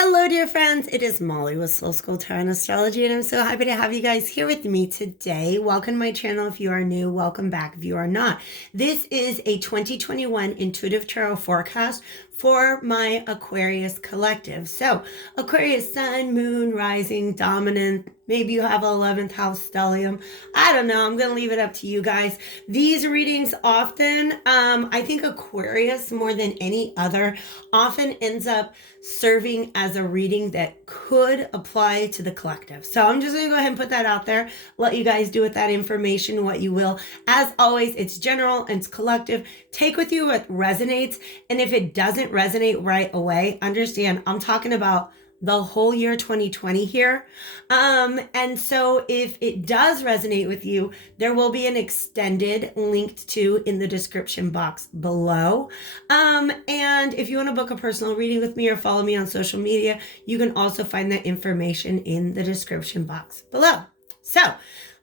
Hello, dear friends. It is Molly with Soul School Tarot and Astrology, and I'm so happy to have you guys here with me today. Welcome to my channel if you are new. Welcome back if you are not. This is a 2021 Intuitive Tarot forecast for my Aquarius collective. So, Aquarius Sun, Moon, Rising, Dominant. Maybe you have 11th house stellium. I don't know. I'm going to leave it up to you guys. These readings often, I think Aquarius more than any other, often ends up serving as a reading that could apply to the collective. So I'm just going to go ahead and put that out there. Let you guys do with that information what you will. As always, it's general and it's collective. Take with you what resonates. And if it doesn't resonate right away, understand I'm talking about the whole year 2020 here. And so if it does resonate with you, there will be an extended linked to in the description box below. And if you want to book a personal reading with me or follow me on social media, you can also find that information in the description box below. So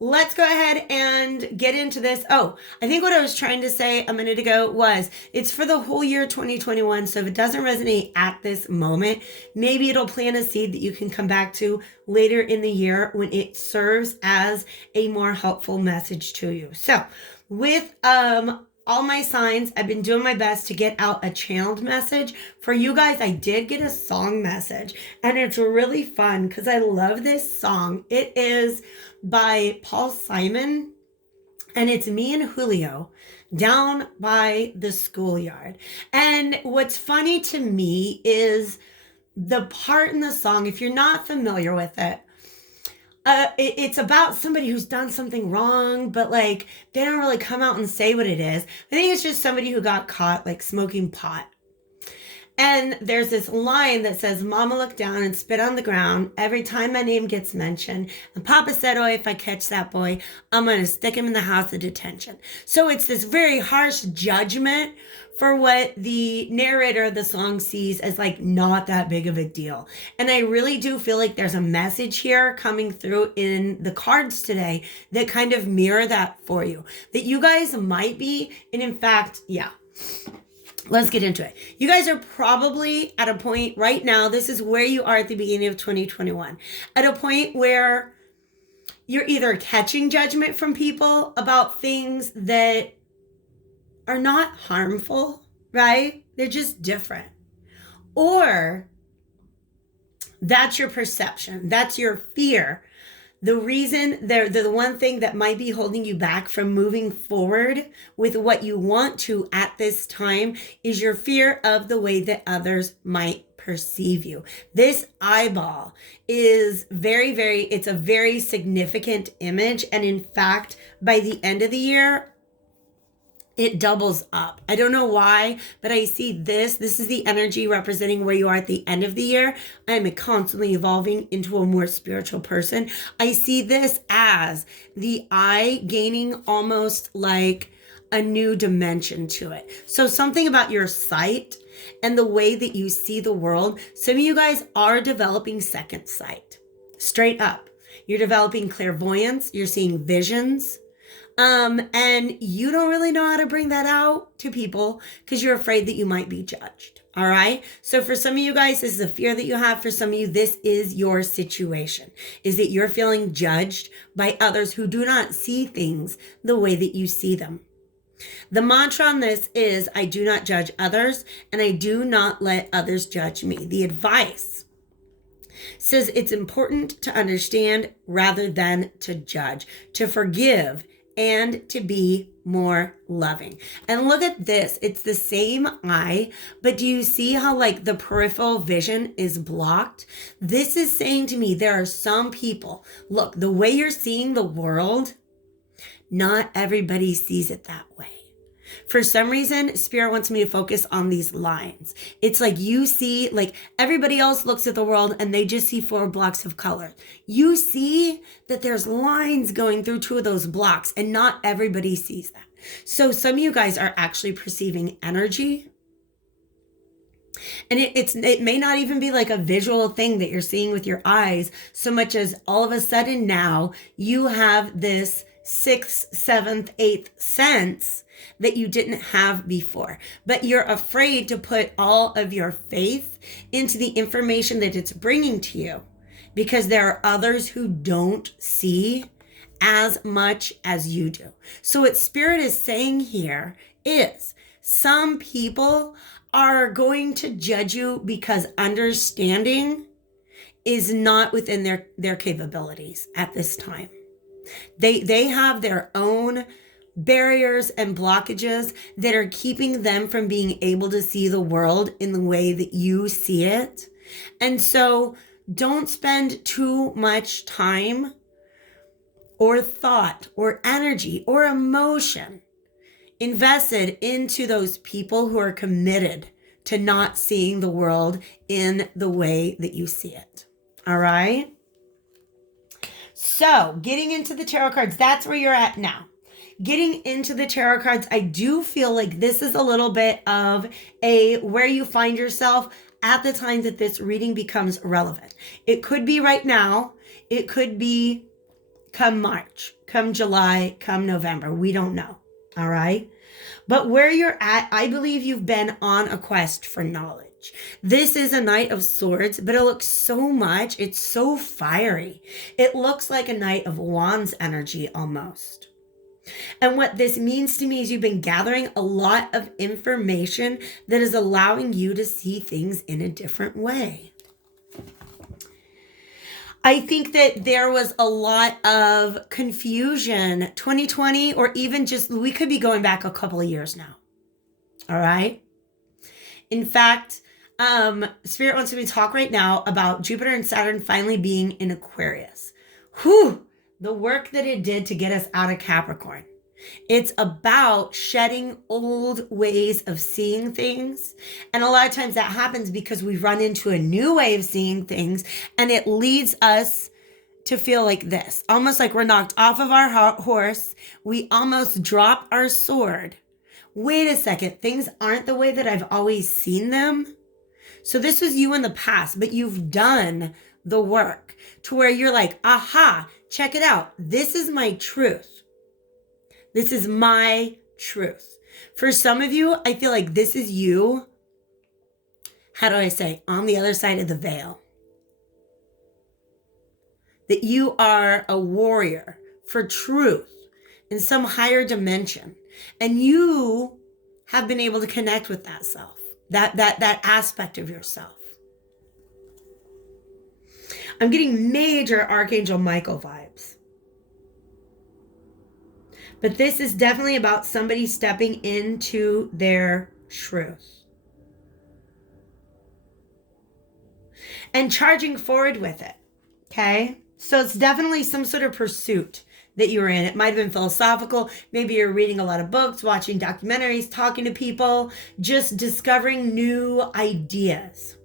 let's go ahead and get into this. Oh, I think what I was trying to say a minute ago was it's for the whole year 2021. So if it doesn't resonate at this moment, maybe it'll plant a seed that you can come back to later in the year when it serves as a more helpful message to you. So with all my signs, I've been doing my best to get out a channeled message. For you guys, I did get a song message, and it's really fun because I love this song. It is by Paul Simon, and it's me and Julio down by the schoolyard. And what's funny to me is the part in the song, if you're not familiar with it, it's about somebody who's done something wrong, but like they don't really come out and say what it is. I think it's just somebody who got caught like smoking pot. And there's this line that says, Mama looked down and spit on the ground every time my name gets mentioned. And Papa said, oh, if I catch that boy, I'm going to stick him in the house of detention. So it's this very harsh judgment for what the narrator of the song sees as like not that big of a deal. And I really do feel like there's a message here coming through in the cards today that kind of mirror that for you. That you guys might be, and in fact, yeah. Let's get into it. You guys are probably at a point right now, this is where you are at the beginning of 2021, at a point where you're either catching judgment from people about things that are not harmful, right? They're just different. Or that's your perception. That's your fear. The reason, the one thing that might be holding you back from moving forward with what you want to at this time is your fear of the way that others might perceive you. This eyeball is it's a very significant image. And in fact, by the end of the year, it doubles up. I don't know why, but I see this. This is the energy representing where you are at the end of the year. I am constantly evolving into a more spiritual person. I see this as the eye gaining almost like a new dimension to it. So something about your sight and the way that you see the world. Some of you guys are developing second sight. Straight up. You're developing clairvoyance. You're seeing visions. And you don't really know how to bring that out to people because you're afraid that you might be judged. All right. So for some of you guys, this is a fear that you have. For some of you, this is your situation, is that you're feeling judged by others who do not see things the way that you see them. The mantra on this is, I do not judge others and I do not let others judge me. The advice says it's important to understand rather than to judge, to forgive, and to be more loving. And look at this. It's the same eye, but do you see how like the peripheral vision is blocked? This is saying to me, there are some people, look, the way you're seeing the world, not everybody sees it that way. For some reason, Spirit wants me to focus on these lines. It's like you see, like everybody else looks at the world and they just see 4 blocks of color. You see that there's lines going through 2 of those blocks and not everybody sees that. So some of you guys are actually perceiving energy. And it may not even be like a visual thing that you're seeing with your eyes so much as all of a sudden now you have this sixth, seventh, eighth sense that you didn't have before. But you're afraid to put all of your faith into the information that it's bringing to you because there are others who don't see as much as you do. So what Spirit is saying here is some people are going to judge you because understanding is not within their capabilities at this time. They have their own barriers and blockages that are keeping them from being able to see the world in the way that you see it. And so don't spend too much time or thought or energy or emotion invested into those people who are committed to not seeing the world in the way that you see it. All right? So, getting into the tarot cards, that's where you're at now. Getting into the tarot cards, I do feel like this is a little bit of where you find yourself at the time that this reading becomes relevant. It could be right now. It could be come March, come July, come November. We don't know. All right? But where you're at, I believe you've been on a quest for knowledge. This is a Knight of Swords, but it looks so much. It's so fiery. It looks like a Knight of Wands energy almost. And what this means to me is you've been gathering a lot of information that is allowing you to see things in a different way. I think that there was a lot of confusion, 2020, or even just, we could be going back a couple of years now. All right. In fact, Spirit wants me to talk right now about Jupiter and Saturn finally being in Aquarius. Whew, the work that it did to get us out of Capricorn. It's about shedding old ways of seeing things. And a lot of times that happens because we run into a new way of seeing things, and it leads us to feel like this, almost like we're knocked off of our horse. We almost drop our sword. Wait a second, things aren't the way that I've always seen them. So this was you in the past, but you've done the work to where you're like, aha, check it out. This is my truth. This is my truth. For some of you, I feel like this is you, how do I say, on the other side of the veil. That you are a warrior for truth in some higher dimension. And you have been able to connect with that self, that aspect of yourself. I'm getting major Archangel Michael vibes. But this is definitely about somebody stepping into their truth and charging forward with it. Okay? So it's definitely some sort of pursuit that you were in. It might have been philosophical. Maybe you're reading a lot of books, watching documentaries, talking to people, just discovering new ideas.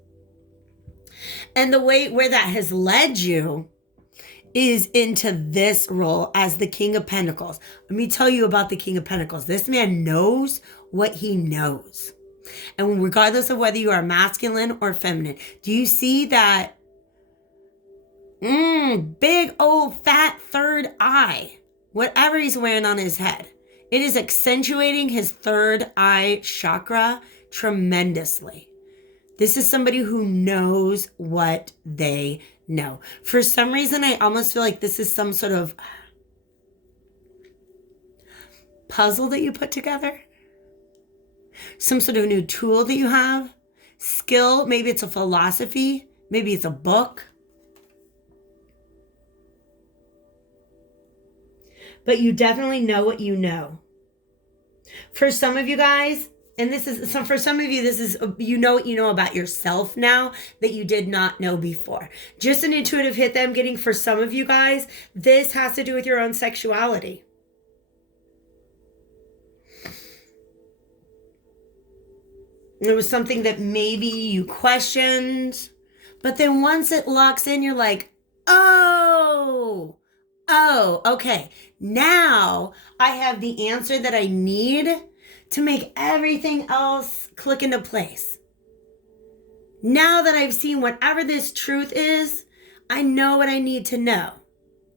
And the way where that has led you is into this role as the King of Pentacles. Let me tell you about the King of Pentacles. This man knows what he knows. And regardless of whether you are masculine or feminine, do you see that big old fat third eye? Whatever he's wearing on his head, it is accentuating his third eye chakra tremendously. This is somebody who knows what they know. For some reason, I almost feel like this is some sort of puzzle that you put together. Some sort of new tool that you have. Skill, maybe it's a philosophy. Maybe it's a book. But you definitely know what you know. For some of you guys, and for some of you, this is, you know what you know about yourself now that you did not know before. Just an intuitive hit that I'm getting for some of you guys. This has to do with your own sexuality. It was something that maybe you questioned, but then once it locks in, you're like, oh, okay. Now I have the answer that I need to make everything else click into place. Now that I've seen whatever this truth is, I know what I need to know.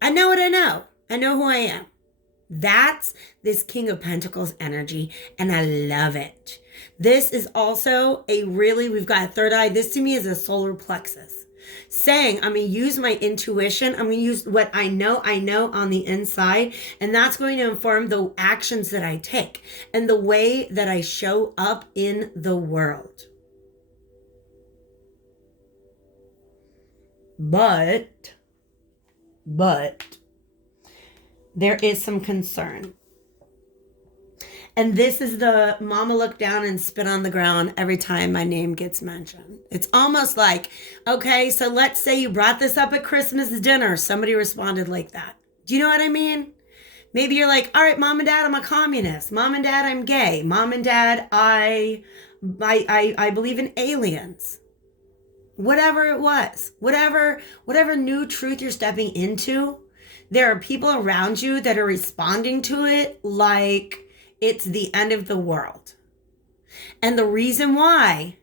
I know what I know. I know who I am. That's this King of Pentacles energy, and I love it. This is also we've got a third eye. This to me is a solar plexus. Saying, I'm going to use my intuition. I'm going to use what I know on the inside. And that's going to inform the actions that I take and the way that I show up in the world. But there is some concern. And this is the mama look down and spit on the ground every time my name gets mentioned. It's almost like, okay, so let's say you brought this up at Christmas dinner. Somebody responded like that. Do you know what I mean? Maybe you're like, all right, mom and dad, I'm a communist. Mom and dad, I'm gay. Mom and dad, I believe in aliens. Whatever it was, whatever new truth you're stepping into, there are people around you that are responding to it like it's the end of the world. And the reason why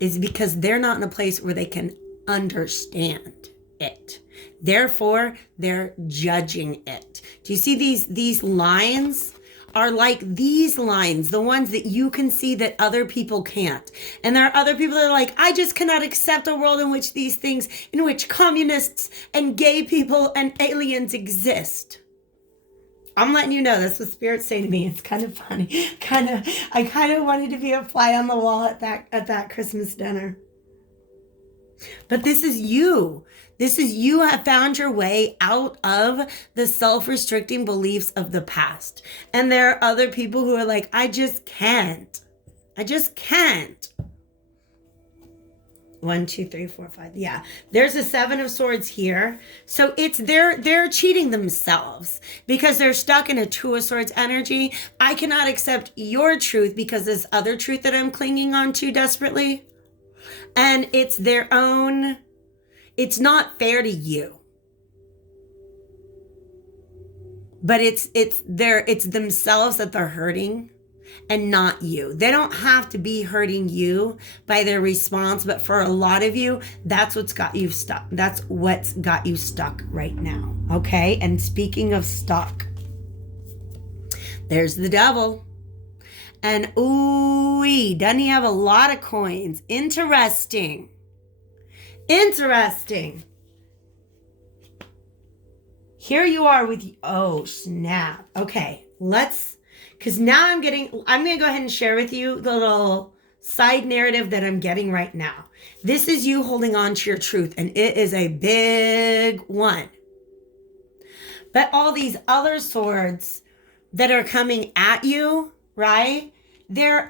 is because they're not in a place where they can understand it. Therefore, they're judging it. Do you see these lines? Are like these lines, the ones that you can see that other people can't. And there are other people that are like, I just cannot accept a world in which communists and gay people and aliens exist. I'm letting you know, that's what Spirit's saying to me. It's kind of funny. I kind of wanted to be a fly on the wall at that Christmas dinner. But this is you. You have found your way out of the self-restricting beliefs of the past. And there are other people who are like, I just can't. 1, 2, 3, 4, 5. Yeah. There's a 7 of Swords here. So they're cheating themselves because they're stuck in a 2 of Swords energy. I cannot accept your truth because this other truth that I'm clinging on to desperately. And it's their own, it's not fair to you. But it's themselves that they're hurting and not you. They don't have to be hurting you by their response, but for a lot of you, that's what's got you stuck. That's what's got you stuck right now. Okay? And speaking of stuck, there's the devil. And ooh, doesn't he have a lot of coins? Interesting. Here you are with, oh snap. Okay, because now I'm going to go ahead and share with you the little side narrative that I'm getting right now. This is you holding on to your truth, and it is a big one. But all these other swords that are coming at you, right?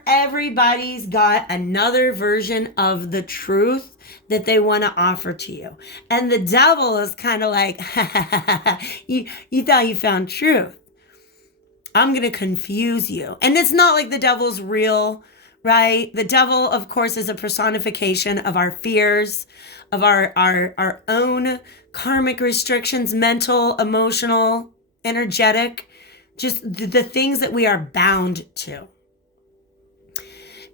Everybody's got another version of the truth that they want to offer to you. And the devil is kind of like, you thought you found truth. I'm going to confuse you. And it's not like the devil's real, right? The devil, of course, is a personification of our fears, of our own karmic restrictions, mental, emotional, energetic, just the things that we are bound to.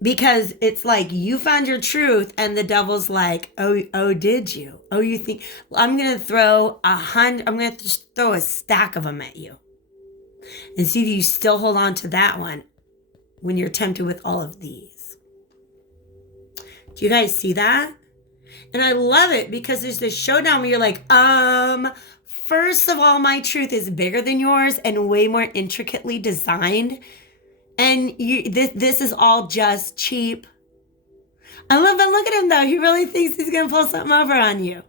Because it's like you found your truth and the devil's like, oh, did you? Oh, you think I'm going to throw just throw a stack of them at you and see if you still hold on to that one when you're tempted with all of these. Do you guys see that? And I love it because there's this showdown where you're like, first of all, my truth is bigger than yours and way more intricately designed. And this is all just cheap. I love it. Look at him, though. He really thinks he's going to pull something over on you.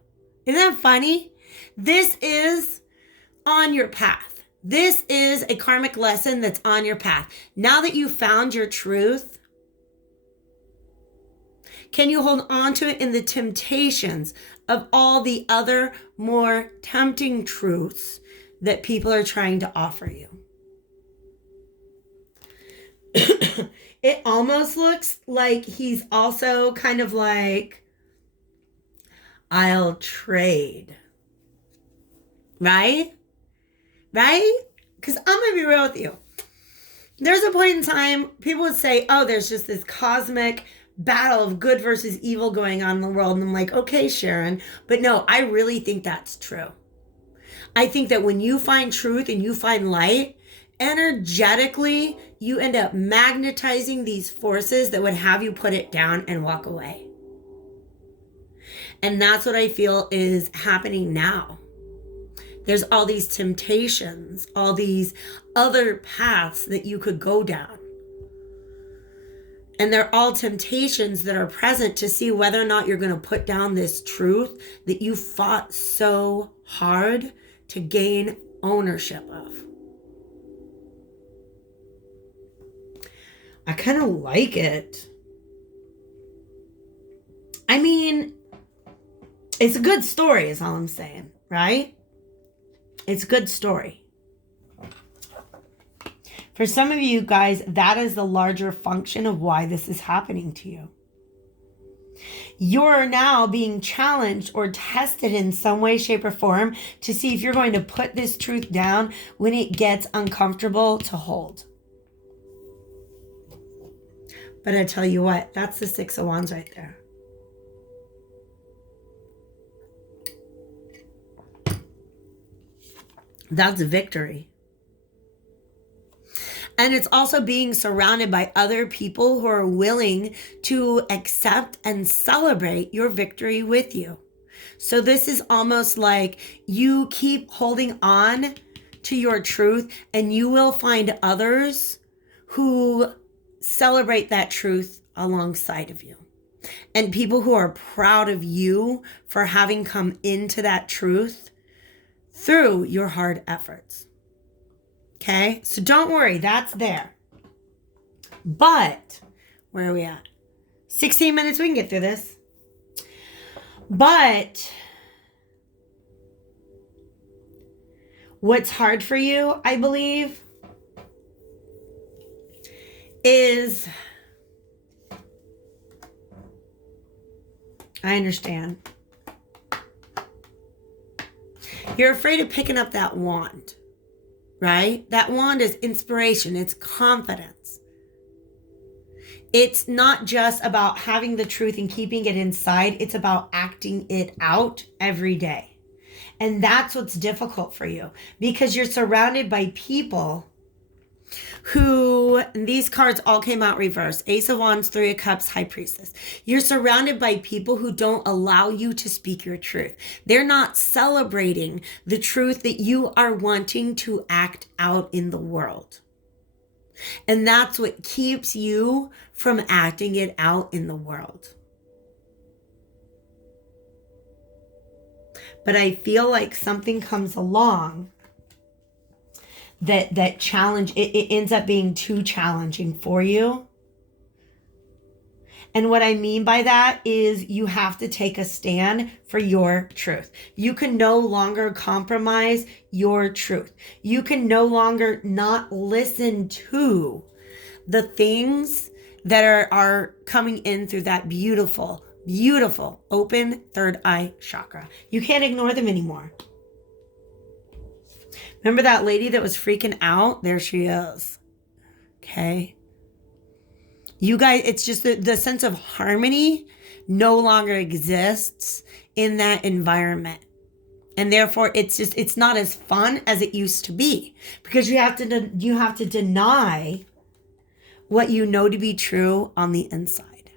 Isn't that funny? This is on your path. This is a karmic lesson that's on your path. Now that you found your truth, can you hold on to it in the temptations of all the other more tempting truths that people are trying to offer you? It almost looks like he's also kind of like, I'll trade. Right? Because I'm going to be real with you. There's a point in time, people would say, oh, there's just this cosmic battle of good versus evil going on in the world. And I'm like, okay, Sharon. But no, I really think that's true. I think that when you find truth and you find light, energetically, you end up magnetizing these forces that would have you put it down and walk away. And that's what I feel is happening now. There's all these temptations, all these other paths that you could go down. And they're all temptations that are present to see whether or not you're going to put down this truth that you fought so hard to gain ownership of. I kind of like it. I mean, it's a good story is all I'm saying, right? It's a good story. For some of you guys, that is the larger function of why this is happening to you. You're now being challenged or tested in some way, shape, or form to see if you're going to put this truth down when it gets uncomfortable to hold. But I tell you what, that's the Six of Wands right there. That's a victory. And it's also being surrounded by other people who are willing to accept and celebrate your victory with you. So this is almost like you keep holding on to your truth and you will find others who celebrate that truth alongside of you. And people who are proud of you for having come into that truth through your hard efforts. Okay, so don't worry, that's there. But, where are we at? 16 minutes, we can get through this. But, what's hard for you, I believe, is, I understand. You're afraid of picking up that wand. Right? That wand is inspiration. It's confidence. It's not just about having the truth and keeping it inside. It's about acting it out every day. And that's what's difficult for you because you're surrounded by people who, and these cards all came out reversed. Ace of Wands, Three of Cups, High Priestess. You're surrounded by people who don't allow you to speak your truth. They're not celebrating the truth that you are wanting to act out in the world. And that's what keeps you from acting it out in the world. But I feel like something comes along that challenge, it ends up being too challenging for you. And what I mean by that is you have to take a stand for your truth. You can no longer compromise your truth. You can no longer not listen to the things that are coming in through that beautiful, beautiful open third eye chakra. You can't ignore them anymore. Remember that lady that was freaking out? There she is. Okay. You guys, it's just the sense of harmony no longer exists in that environment. And therefore, it's not as fun as it used to be because you have to deny what you know to be true on the inside.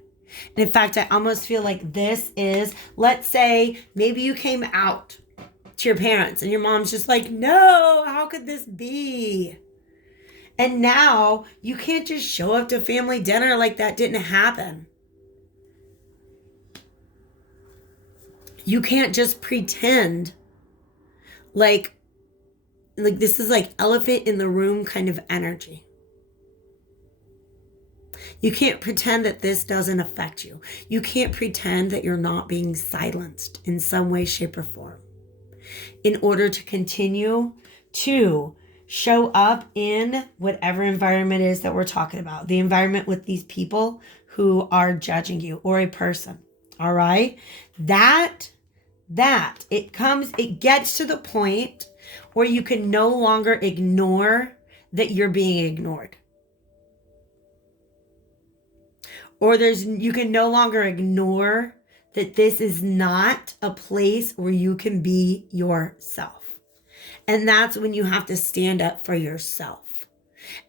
And in fact, I almost feel like this is, let's say maybe you came out to your parents and your mom's just like, no, how could this be? And now you can't just show up to family dinner like that didn't happen. You can't just pretend like this is like elephant in the room kind of energy. You can't pretend that this doesn't affect you. You can't pretend that you're not being silenced in some way, shape, or form in order to continue to show up in whatever environment it is that we're talking about. The environment with these people who are judging you or a person. All right. That it gets to the point where you can no longer ignore that you're being ignored. Or you can no longer ignore that this is not a place where you can be yourself. And that's when you have to stand up for yourself.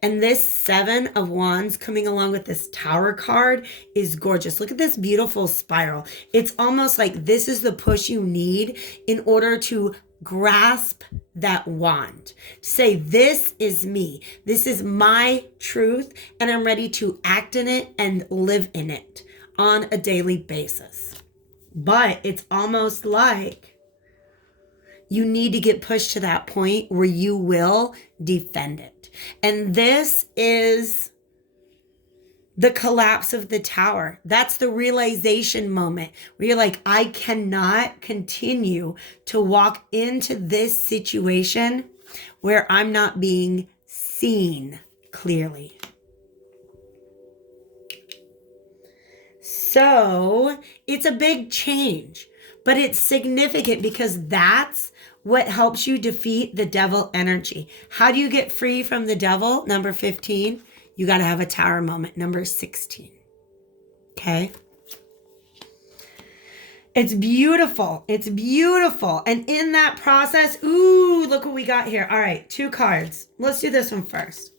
And this 7 of Wands coming along with this Tower card is gorgeous. Look at this beautiful spiral. It's almost like this is the push you need in order to grasp that wand. Say, this is me. This is my truth, and I'm ready to act in it and live in it on a daily basis. But it's almost like you need to get pushed to that point where you will defend it. And this is the collapse of the tower. That's the realization moment where you're like, I cannot continue to walk into this situation where I'm not being seen clearly. So it's a big change, but it's significant because that's what helps you defeat the devil energy. How do you get free from the devil? Number 15, you got to have a tower moment. Number 16. Okay. It's beautiful. It's beautiful. And in that process, ooh, look what we got here. All right, 2 cards. Let's do this one first.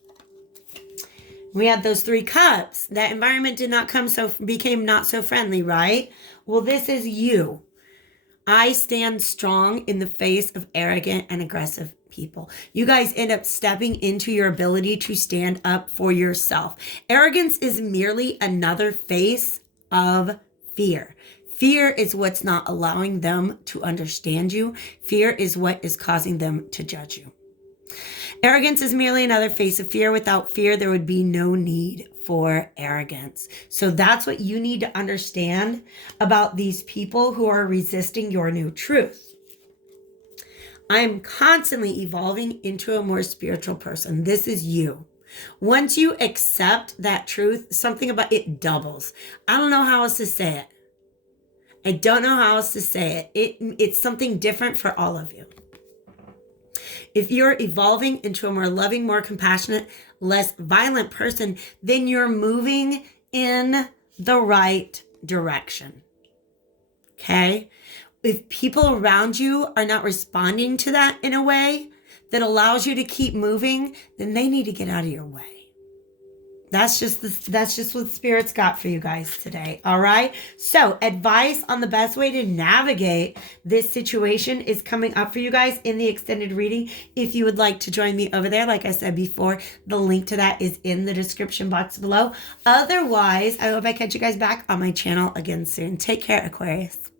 We had those 3 cups. That environment became not so friendly, right? Well, this is you. I stand strong in the face of arrogant and aggressive people. You guys end up stepping into your ability to stand up for yourself. Arrogance is merely another face of fear. Fear is what's not allowing them to understand you. Fear is what is causing them to judge you. Arrogance is merely another face of fear. Without fear, there would be no need for arrogance. So that's what you need to understand about these people who are resisting your new truth. I'm constantly evolving into a more spiritual person. This is you. Once you accept that truth, something about it doubles. I don't know how else to say it. I don't know how else to say it. It's something different for all of you. If you're evolving into a more loving, more compassionate, less violent person, then you're moving in the right direction. Okay? If people around you are not responding to that in a way that allows you to keep moving, then they need to get out of your way. That's just what Spirit's got for you guys today. All right. So advice on the best way to navigate this situation is coming up for you guys in the extended reading. If you would like to join me over there, like I said before, the link to that is in the description box below. Otherwise, I hope I catch you guys back on my channel again soon. Take care, Aquarius.